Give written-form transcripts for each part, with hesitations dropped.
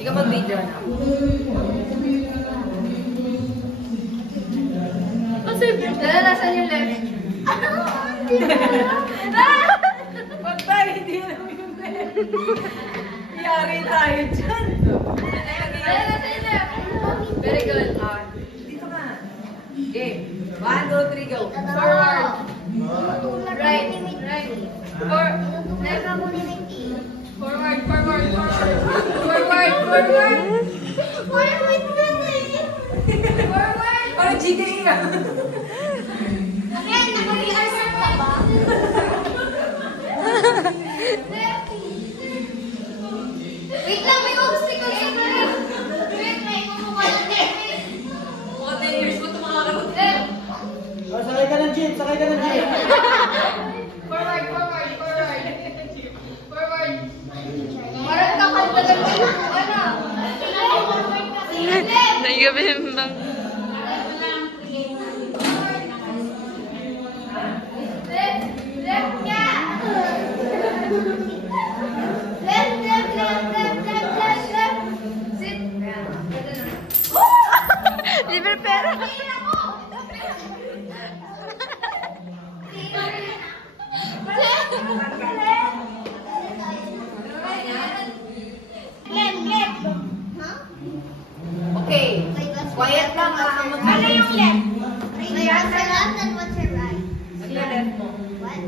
Hindi ka mag-video na. Kasi, nalalasan yung left. Pag tayo, hindi na yung left. Yari tayo dyan. Nalalasan yung left. Very good. Dito ka. Okay. 1, 2, 3, go. Forward. Right. Right. Forward. Forward, forward, forward. Forward, forward. Forward, forward. Parang GTA ka. Again, nag-rehearsal ka ba? Wait lang, may obstacle sa mga. Wait, may mukha ng tennis. Mga 10 years mo ito makakaroon. Sakay ka ng jeep, sakay ka ng jeep. Forward, forward, forward. Forward. Parang kakanta ng ano? Nagabimbang. Left niya! Left. Sit. Libre pera. Okay. Quiet lang ha. Ano yung left? What's your left and what's your right? Ano yung left mo? What?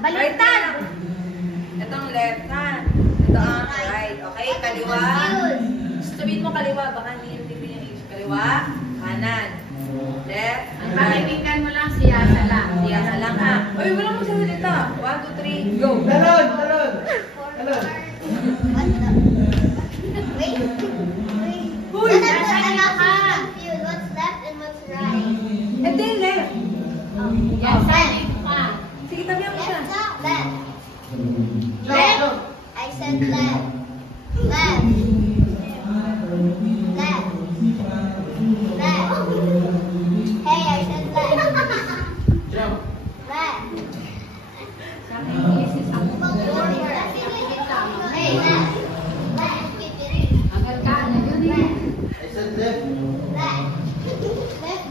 Baliktad. Ito ang left ha. Ito ang right. Okay, kaliwa. Sabihin mo kaliwa. Baka hindi yung age. Kaliwa, kanan. Left, Pakinggan mo lang siya sa lang. siyasa lang ha. Uy, wala mo salita. 1, 2, 3, go. Talon, talon. Talon. Wait. Uy, I'm confused. What's left and what's right? Ito yung left. Yes, left. Sige, tabihan mo siya. Left. Go. I said left. Left. Left. Left. Hey, I said left. Left. Hey, left. Left. I said left. Left. Left.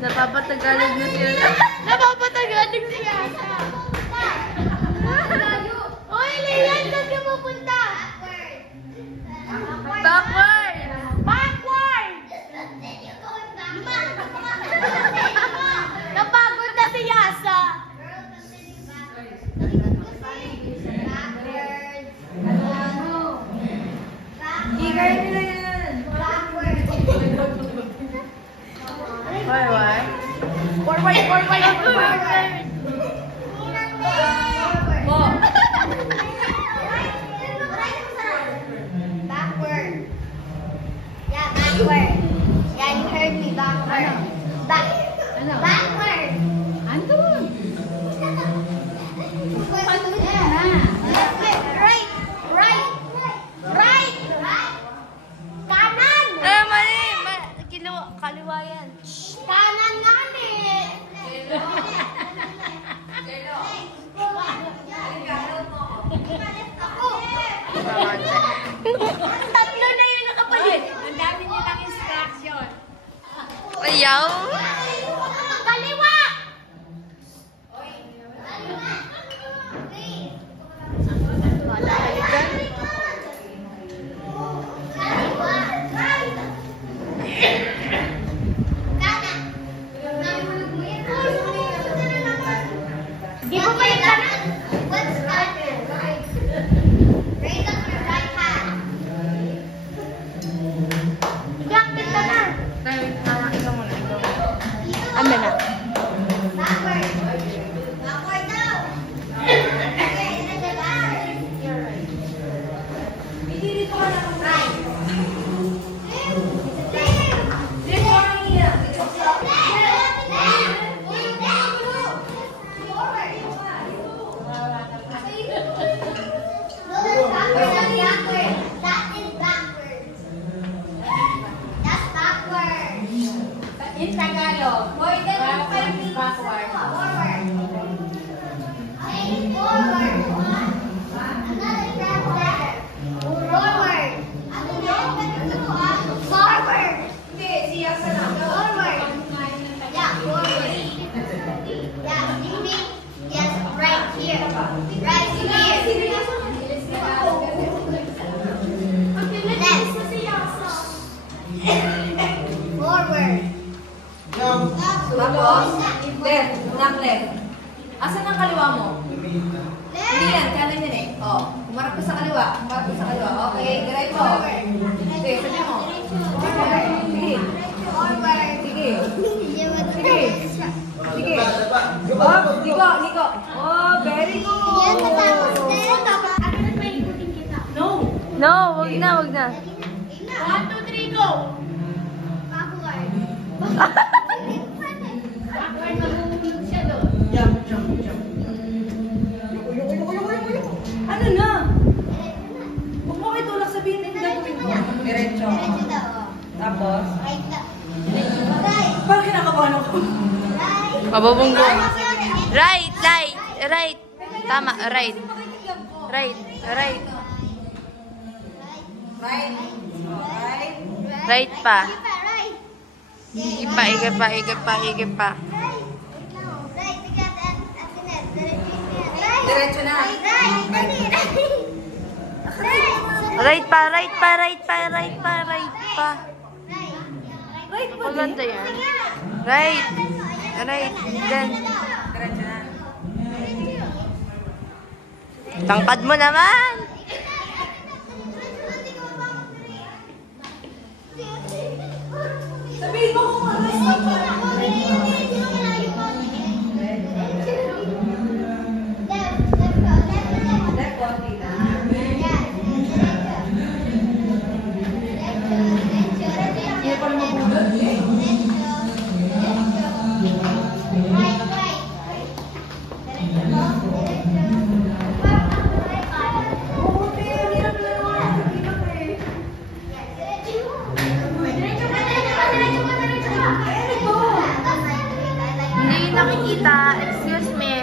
Napapatagalog na sila. Napapatagalog siya. Oy, Leon, saan ka pupunta? Backward. Backward! Napagod na si Yasa. Igay nila yan. Forward. Forward. Mo. Backward. Yeah, backward. Yeah, you heard me. Backward. Backward. Andun. Right. Kanan. Mali. Kaliwa yan. Kanan nga ni. Tatlo na yung nakapalit. Ang dami nilang instruction. Ayaw. Kaliwa! Di ba ba yung kanan? What's kanan? Right. Raise up your right hand. Practice ka na. Ikaw muna. left. Asan ang kaliwa mo? Hindi yan, kanan yan eh. Oh, umarap ka sa kaliwa. Umarap ka sa kaliwa. Okay, diretso. Sige, sabi mo. Sige. Sige. Sige. Sige. Oh, Nico. Oh, very good. Yan, matapos din. Dapat may ikutin kita. No. No, wag na, wag na. 1, 2, 3, go! Backward. Backward, mag-move siya doon. Jump. Ano na? Huwag mo kayo tulak sabihin na yung gagawin mo. Diretso. Diretso daw, oh. Tapos? Right na. Right. Parang kinakabahan ako. Right. Mababunggo. Right. Tama, right. Right. Right. Right pa. Right. Higit pa. Right. Wait lang. Right. Tigat at Atinet. Diretso na. Right. Dali. Right pa. Right. Maganda yan. Right. Then. Diretso na. Tangkad mo naman. Sabihin mo kung ano yung left konti na. Hindi pa naman bulot eh. Buti, hirap na naman. Hirap eh. Hindi nakikita. Excuse me.